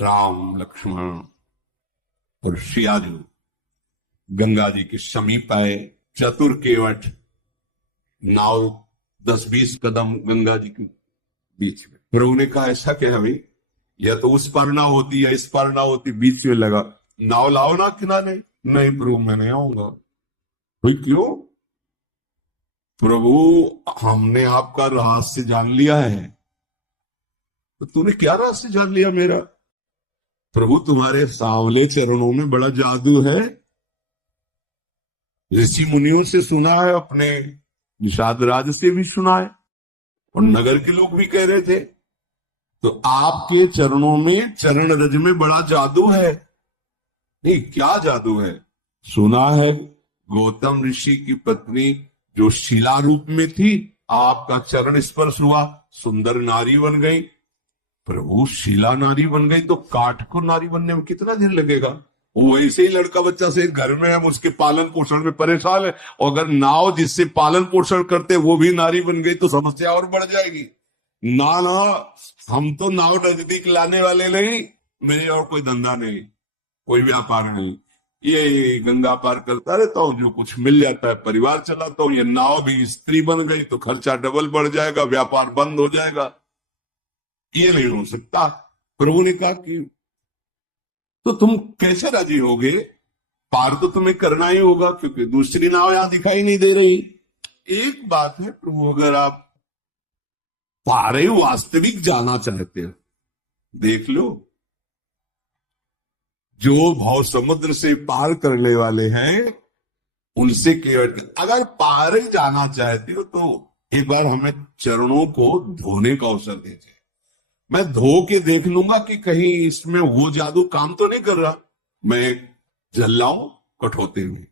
राम लक्ष्मण और सिया जी गंगा जी के समीप आए। चतुर केवट नाव 10-20 कदम गंगा जी के बीच में। प्रभु ने कहा ऐसा क्या है भाई, या तो उस पार ना होती या इस पार ना होती, बीच में लगा, नाव लाओ ना किनारे। नहीं प्रभु मैं नहीं आऊंगा। भाई क्यों? प्रभु हमने आपका रहस्य जान लिया है। तो तूने क्या रहस्य जान लिया मेरा? प्रभु तुम्हारे सांवले चरणों में बड़ा जादू है। ऋषि मुनियों से सुना है, अपने निषाद राज से भी सुना है, और नगर के लोग भी कह रहे थे। तो आपके चरणों में, चरण रज में बड़ा जादू है। नहीं, क्या जादू है? सुना है गौतम ऋषि की पत्नी जो शिला रूप में थी, आपका चरण स्पर्श हुआ, सुंदर नारी बन गई। प्रभु शिला नारी बन गई तो काठ को नारी बनने में कितना दिन लगेगा? वो ऐसे ही लड़का बच्चा से घर में हम उसके पालन पोषण में परेशान है, और अगर नाव जिससे पालन पोषण करते वो भी नारी बन गई तो समस्या और बढ़ जाएगी। ना ना, हम तो नाव नजदीक लाने वाले नहीं, मेरे और कोई धंधा नहीं, कोई व्यापार नहीं, ये गंगा पार करता रहता हूँ, जो कुछ मिल जाता है परिवार चलाता हूँ। ये नाव भी स्त्री बन गई तो खर्चा डबल बढ़ जाएगा, व्यापार बंद हो जाएगा, ये नहीं हो सकता। प्रभु ने कहा कि तो तुम कैसे राजी होगे? पार तो तुम्हें करना ही होगा, क्योंकि दूसरी नाव यहां दिखाई नहीं दे रही। एक बात है प्रभु, अगर आप पारे वास्तविक जाना चाहते हो, देख लो, जो भाव समुद्र से पार करने वाले हैं उनसे केवल, अगर पार ही जाना चाहते हो तो एक बार हमें चरणों को धोने का अवसर दीजिए। मैं धो के देख लूंगा कि कहीं इसमें वो जादू काम तो नहीं कर रहा। मैं जल लाऊं कठोते में,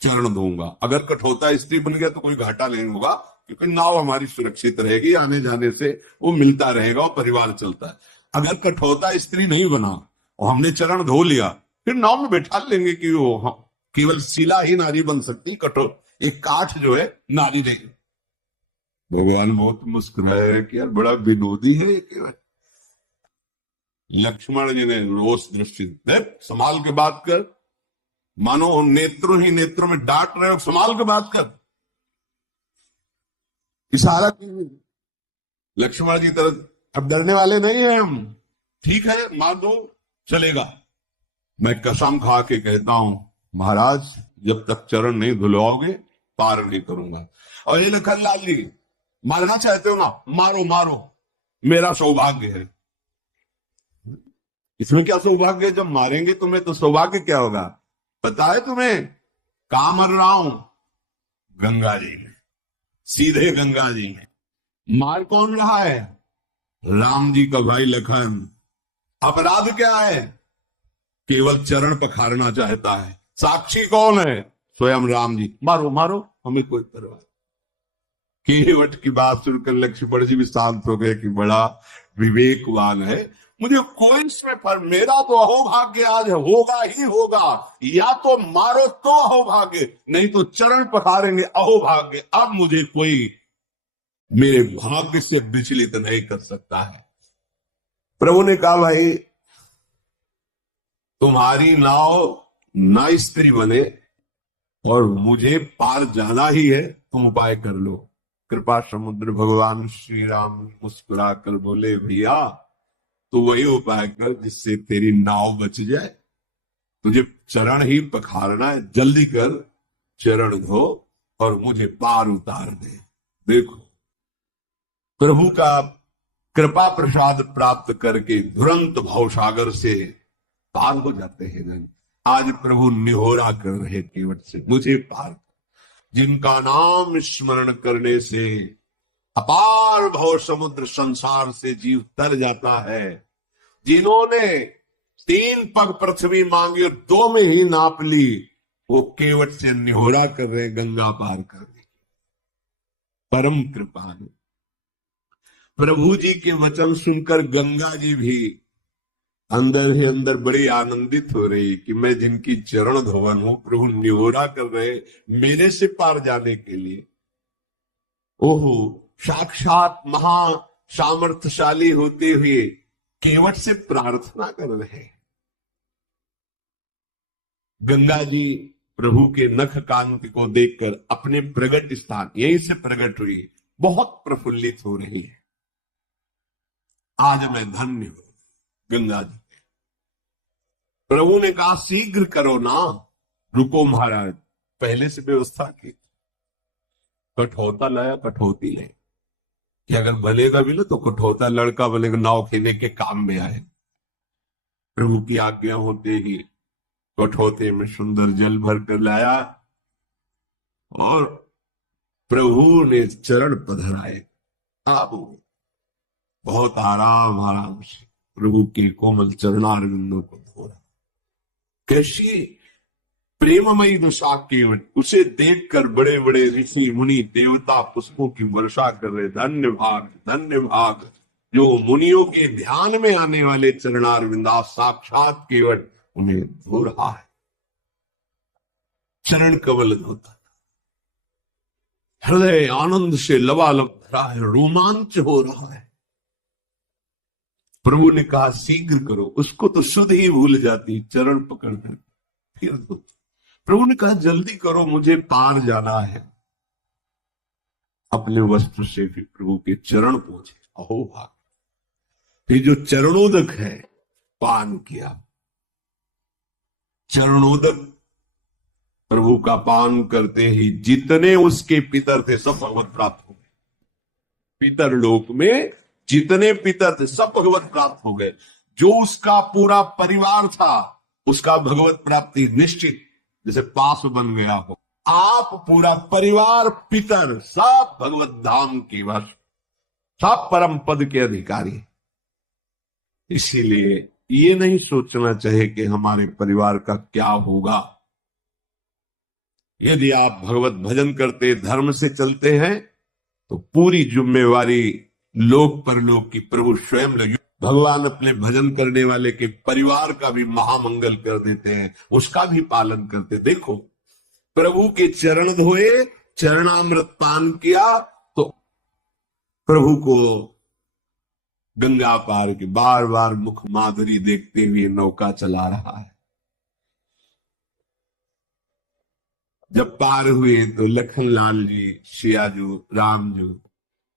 चरण दूंगा। अगर कठोता स्त्री बन गया तो कोई घाटा नहीं होगा, क्योंकि नाव हमारी सुरक्षित रहेगी, आने जाने से वो मिलता रहेगा और परिवार चलता है। अगर कठोता स्त्री नहीं बना और हमने चरण धो लिया, फिर नाव में बैठा लेंगे कि वो केवल शिला ही नारी बन सकती, कठोर एक काठ जो है नारी नहीं। भगवान बहुत मुस्कुराए कि यार बड़ा विनोदी है ये केवल। लक्ष्मण जी ने रोष दृष्टि, संभाल के बात कर, मानो नेत्रों ही नेत्रों में डांट रहे हो, संभाल के बात कर। इशारा की लक्ष्मण जी तरफ, अब डरने वाले नहीं है हम, ठीक है मार दो चलेगा। मैं कसम खा के कहता हूं महाराज, जब तक चरण नहीं धुलवाओगे पार नहीं करूंगा। और ये लखन लाल जी, मारना चाहते हो ना, मारो मारो, मेरा सौभाग्य है। इसमें क्या सौभाग्य? जब मारेंगे तुम्हें तो सौभाग्य क्या होगा पता है तुम्हें? कहां मर रहा हूं? गंगा जी में, सीधे गंगा जी में। मार कौन रहा है? राम जी का भाई लखन। अपराध क्या है? केवल चरण पखारना चाहता है। साक्षी कौन है? स्वयं राम जी। मारो मारो, हमें कोई परवाह। केवट की बात सुनकर लक्ष्मण जी भी शांत हो गए कि बड़ा विवेकवान है, मुझे कोई इसमें पर, मेरा तो अहोभाग्य आज होगा ही होगा, या तो मारो तो अहोभाग्य, नहीं तो चरण पखारेंगे अहोभाग्य। अब मुझे कोई मेरे भाग्य से विचलित नहीं कर सकता है। प्रभु ने कहा भाई तुम्हारी नाव ना स्त्री बने और मुझे पार जाना ही है, तुम उपाय कर लो। कृपा समुद्र भगवान श्री राम मुस्कुरा कर बोले भैया तो वही उपाय कर जिससे तेरी नाव बच जाए। तुझे चरण ही पखारना है, जल्दी कर, चरण धो और मुझे पार उतार दे। देखो प्रभु का कृपा प्रसाद प्राप्त करके तुरंत भवसागर से पार हो जाते हैं। आज प्रभु निहोरा कर रहे केवट से, मुझे पार। जिनका नाम स्मरण करने से अपार भव समुद्र संसार से जीव तर जाता है, जिन्होंने 3 पग पृथ्वी मांगी और 2 में ही नाप ली, वो केवट से निहोरा कर रहे गंगा पार करने की। परम कृपा है। प्रभु जी के वचन सुनकर गंगा जी भी अंदर ही अंदर बड़ी आनंदित हो रही कि मैं जिनकी चरण धोवन हूं, प्रभु निहोरा कर रहे मेरे से पार जाने के लिए। ओहो, साक्षात महा सामर्थ्यशाली होते हुए केवट से प्रार्थना कर रहे हैं। गंगा जी प्रभु के नख कांति को देखकर अपने प्रगट स्थान यहीं से प्रकट हुई, बहुत प्रफुल्लित हो रही है। आज मैं धन्य हूं गंगा जी। प्रभु ने कहा शीघ्र करो ना, रुको महाराज, पहले से व्यवस्था की। कठौता लाया, कठौती ले कि अगर बनेगा भी ना तो कठौता लड़का बनेगा, नाव खेने के काम में आए। प्रभु की आज्ञा होते ही कठौते में सुंदर जल भर कर लाया और प्रभु ने चरण पधराए। अब बहुत आराम आराम से प्रभु के कोमल चरणारविंदों को धोरा। कैसी प्रेममयी दशा केवट, उसे देखकर बड़े बड़े ऋषि मुनि देवता पुष्पों की वर्षा कर रहे। धन्य भाग, धन्य भाग जो मुनियों के ध्यान में आने वाले चरणारविंदा साक्षात केवट उन्हें धो रहा है। चरण कमल धोता, हृदय आनंद से लबालब भरा है, रोमांच हो रहा है। प्रभु ने कहा शीघ्र करो, उसको तो शुद्ध ही भूल जाती, चरण पकड़कर फिर धोती। प्रभु ने कहा जल्दी करो, मुझे पार जाना है। अपने वस्त्र से भी प्रभु के चरण पहुंचे। अहो भाग, फिर जो चरणोदक है पान किया। चरणोदक प्रभु का पान करते ही जितने उसके पितर थे सब भगवत प्राप्त हो गए। पितर लोक में जितने पितर थे सब भगवत प्राप्त हो गए। जो उसका पूरा परिवार था उसका भगवत प्राप्ति निश्चित, जैसे पास बन गया हो। आप पूरा परिवार पितर सब भगवत धाम की वश, सब परम पद के अधिकारी। इसीलिए ये नहीं सोचना चाहिए कि हमारे परिवार का क्या होगा। यदि आप भगवत भजन करते धर्म से चलते हैं तो पूरी जिम्मेवारी लोक परलोक की प्रभु स्वयं लगी। भगवान अपने भजन करने वाले के परिवार का भी महामंगल कर देते हैं, उसका भी पालन करते। देखो प्रभु के चरण धोए, चरणामृत पान किया तो प्रभु को गंगा पार की बार बार मुख माधुरी देखते हुए नौका चला रहा है। जब पार हुए तो लखनलाल जी, सियाजू, रामजू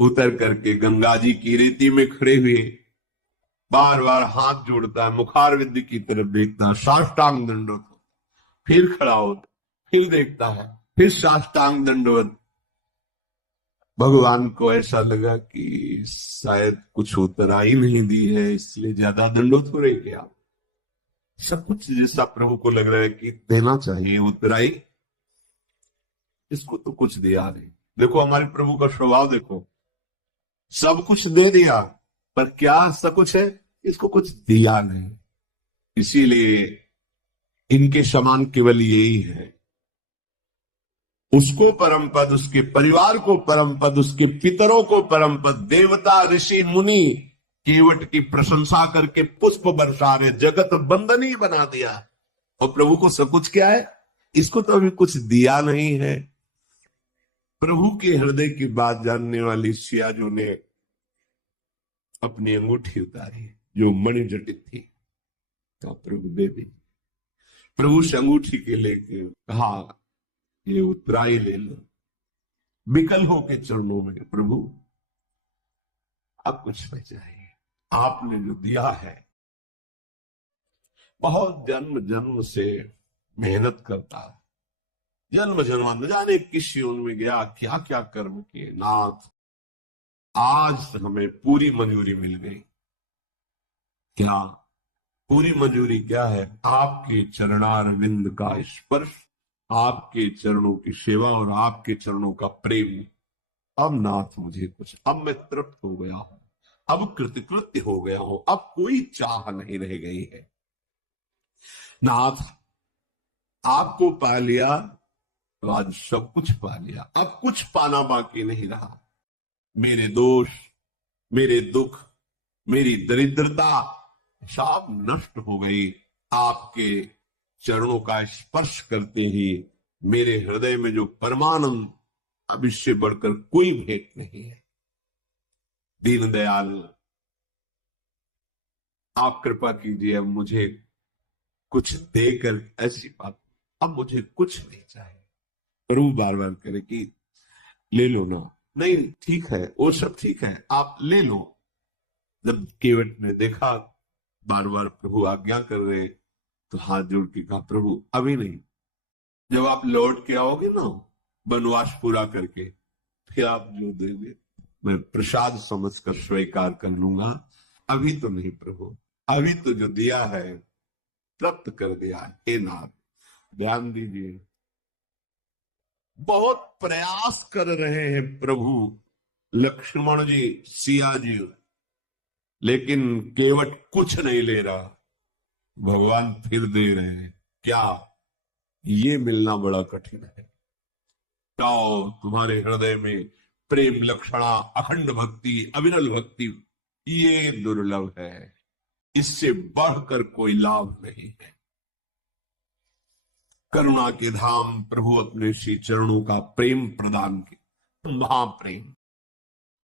उतर करके गंगा जी की रेती में खड़े हुए, बार बार हाथ जोड़ता है, मुखारविंद की तरफ देखता है, साष्टांग दंडवत, फिर खड़ा होता, फिर देखता है, फिर साष्टांग दंडवत। भगवान को ऐसा लगा कि शायद कुछ उतराई नहीं दी है, इसलिए ज्यादा दंडवत हो रही क्या। सब कुछ जैसा प्रभु को लग रहा है कि देना चाहिए उतराई, इसको तो कुछ दिया नहीं। देखो हमारे प्रभु का स्वभाव देखो, सब कुछ दे दिया पर क्या सब कुछ है, इसको कुछ दिया नहीं। इसीलिए इनके समान केवल यही है। उसको परम पद, उसके परिवार को परम पद, उसके पितरों को परम पद, देवता ऋषि मुनि केवट की प्रशंसा करके पुष्प बरसा रहे, जगत बंदनी बना दिया। और प्रभु को सब कुछ क्या है, इसको तो अभी कुछ दिया नहीं है। प्रभु के हृदय की बात जानने वाली सियाजू ने अपनी अंगूठी उतारी जो मणिजटित थी, तो प्रभु दे दी। प्रभु से अंगूठी के लेके कहा ये उतराई ले लो। विकल होके चरणों में, प्रभु अब कुछ नहीं चाहिए, आपने जो दिया है। बहुत जन्म जन्म से मेहनत करता है, जन्म जन्म जाने किस योन में गया, क्या क्या कर्म किए, नाथ आज हमें पूरी मंजूरी मिल गई। क्या पूरी मंजूरी क्या है? आपके चरणारविंद का स्पर्श, आपके चरणों की सेवा और आपके चरणों का प्रेम। अब नाथ मुझे कुछ, अब मैं तृप्त हो गया हूं, अब कृतकृत्य हो गया हूं, अब कोई चाह नहीं रह गई है। नाथ आपको पा लिया तो आज सब कुछ पा लिया, अब कुछ पाना बाकी नहीं रहा। मेरे दोष, मेरे दुख, मेरी दरिद्रता सब नष्ट हो गई। आपके चरणों का स्पर्श करते ही मेरे हृदय में जो परमानंद, अब इससे बढ़कर कोई भेंट नहीं है। दीनदयाल आप कृपा कीजिए, अब मुझे कुछ देकर ऐसी बात, अब मुझे कुछ नहीं चाहिए। प्रभु बार बार करे कि ले लो ना, नहीं ठीक है, वो सब ठीक है, आप ले लो। जब केवट ने देखा बार बार प्रभु आज्ञा कर रहे, तो हाथ जोड़ के कहा, प्रभु अभी नहीं, जब आप लौट के आओगे ना वनवास पूरा करके, फिर आप जो देंगे मैं प्रसाद समझकर स्वीकार कर लूंगा। अभी तो नहीं प्रभु, अभी तो जो दिया है प्राप्त कर दिया है। हे नाथ, ध्यान दीजिए, बहुत प्रयास कर रहे हैं प्रभु लक्ष्मण जी, सिया जी, लेकिन केवट कुछ नहीं ले रहा। भगवान फिर दे रहे हैं। क्या ये मिलना बड़ा कठिन है? जाओ, तुम्हारे हृदय में प्रेम लक्षणा, अखंड भक्ति, अविरल भक्ति, ये दुर्लभ है, इससे बढ़कर कोई लाभ नहीं है। करुणा के धाम प्रभु अपने श्री चरणों का प्रेम प्रदान किया, महाप्रेम।